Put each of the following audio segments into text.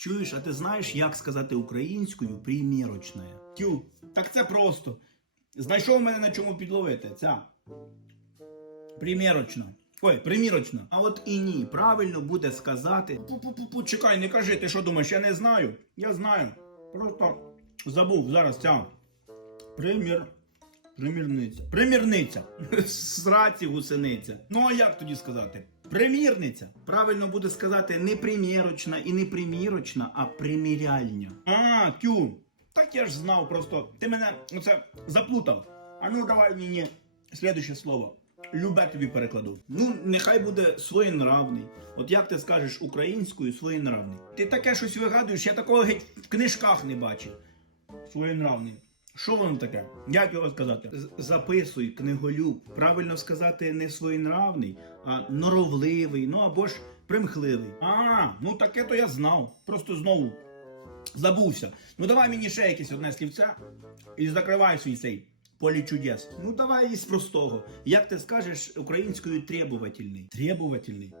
Чуєш, а ти знаєш, як сказати українською примірочне? Тю, так це просто. Знайшов мене на чому підловити. Ця. Примірочна. Ой, примірочна. А от і ні. Правильно буде сказати. Пу-пу-пу, чекай, не кажи, ти що думаєш, я не знаю. Я знаю. Просто забув зараз ця. Примір. Примірниця. Примірниця. Сраці гусениця. Ну а як тоді сказати? Примірниця. Правильно буде сказати не примірочна і не примірочна, а приміряльня. А, тю. Так я ж знав просто. Ти мене оце заплутав. А ну давай мені слідуще слово. Любе тобі перекладу. Ну, нехай буде своєнравний. От як ти скажеш українською своєнравний? Ти таке щось вигадуєш, я такого геть в книжках не бачив. Своєнравний. Що воно таке? Як його сказати? Записуй, книголюб. Правильно сказати не своєнравний, а норовливий, ну або ж примхливий. А, ну таке то я знав. Просто знову забувся. Ну давай мені ще якесь одне слівце і закривай свій цей полі чудес. Ну давай із простого. Як ти скажеш українською требовательний? Требовательний.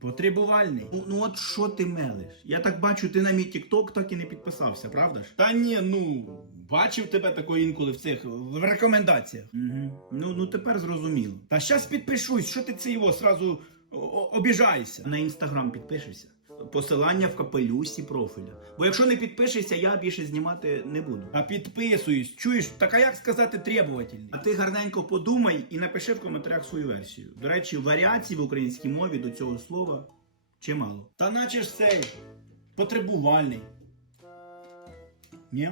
Потребувальний. Ну, ну от що ти мелиш? Я так бачу, ти на мій тікток так і не підписався, правда ж? Та ні, ну бачив тебе такої інколи в цих в рекомендаціях. Угу. Ну, ну тепер зрозуміло. Та щас підпишусь, що ти це його сразу обіжаєшся. На інстаграм підпишешся. Посилання в капелюсі профіля. Бо якщо не підпишешся, я більше знімати не буду. А підписуюсь, чуєш, так а як сказати требовательний? А ти гарненько подумай і напиши в коментарях свою версію. До речі, варіацій в українській мові до цього слова чимало. Та наче ж цей потребувальний. Ні?